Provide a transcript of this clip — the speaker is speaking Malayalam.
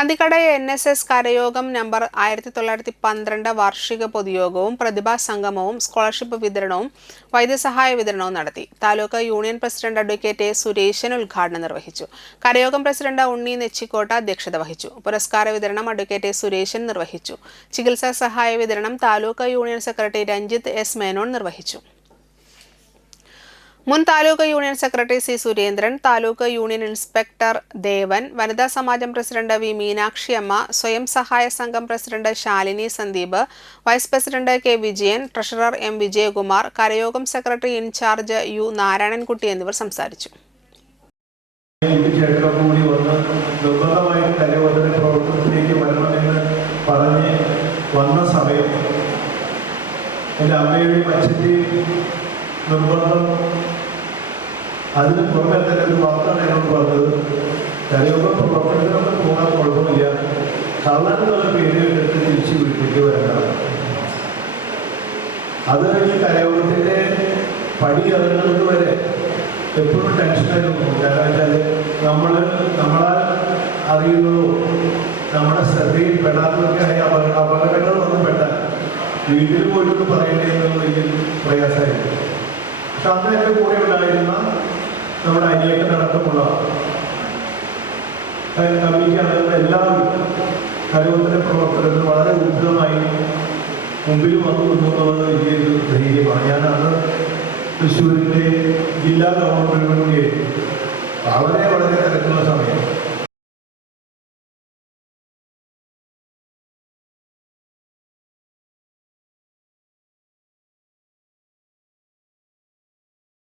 അന്തിക്കട NSS കരയോഗം നമ്പർ 1912 വാർഷിക പൊതുയോഗവും പ്രതിഭാ സംഗമവും സ്കോളർഷിപ്പ് വിതരണവും വൈദ്യസഹായ വിതരണവും നടത്തി. Taluk union president advocate Sureshan ഉദ്ഘാടനം നിർവഹിച്ചു. കരയോഗം പ്രസിഡന്റ് ഉണ്ണി നെച്ചിക്കോട്ട അധ്യക്ഷത വഹിച്ചു. പുരസ്കാര വിതരണം അഡ്വക്കേറ്റ് സുരേശൻ നിർവഹിച്ചു. ചികിത്സാ സഹായ വിതരണം taluk union secretary Ranjith S Menon നിർവഹിച്ചു. മുൻ taluk union secretary C Surendran, taluk union inspector Devan, വനിതാ സമാജം പ്രസിഡന്റ് V മീനാക്ഷി അമ്മ, സ്വയം സഹായ സംഘം president Shalini Sandeep, vice president K Vijayan, treasurer M Vijayakumar, കരയോഗം സെക്രട്ടറി ഇൻചാർജ് U നാരായണൻകുട്ടി എന്നിവർ സംസാരിച്ചു. അതിന് പുറമെ തന്നെ ഒരു വാർത്തയാണ് എന്നോട് പറഞ്ഞത്. കരയോഗം പ്രവർത്തനത്തിനൊക്കെ പോകാൻ കുഴപ്പമില്ല, കള്ളൻ എന്നുള്ള പേര് എടുത്ത് തിരിച്ച് വീട്ടിലേക്ക് വരേണ്ടതാണ്. അത് ഈ കരയോഗത്തിൻ്റെ പടി ഇറങ്ങുന്നത് വരെ എപ്പോഴും ടെൻഷനായിരുന്നു. കാരണം വെച്ചാൽ നമ്മളാൽ അറിയുന്നതോ നമ്മുടെ ശ്രദ്ധയിൽ പെടാത്തതൊക്കെ ആയ അപകടങ്ങൾ വന്ന് പെട്ടാൽ വീട്ടിൽ പോയിട്ടൊന്ന് പറയേണ്ടതെന്നുള്ള വലിയ പ്രയാസമായിരുന്നു. പക്ഷെ അന്ന് എൻ്റെ കൂടെ ഉണ്ടായിരുന്ന നമ്മുടെ അനിയക്ക് നടക്കമുള്ള കമ്മിറ്റി അംഗങ്ങൾ എല്ലാവരും കരയോഗത്തിൻ്റെ പ്രവർത്തനത്തിൽ വളരെ ഊർജിതമായി മുമ്പിൽ വന്നു നിന്നുള്ളത് വലിയൊരു ധൈര്യമാണ്. ഞാൻ അന്ന് തൃശ്ശൂരിൻ്റെ ജില്ലാ ഗവൺമെൻറ്റിനോട് വളരെ തിരക്കുള്ള സമയം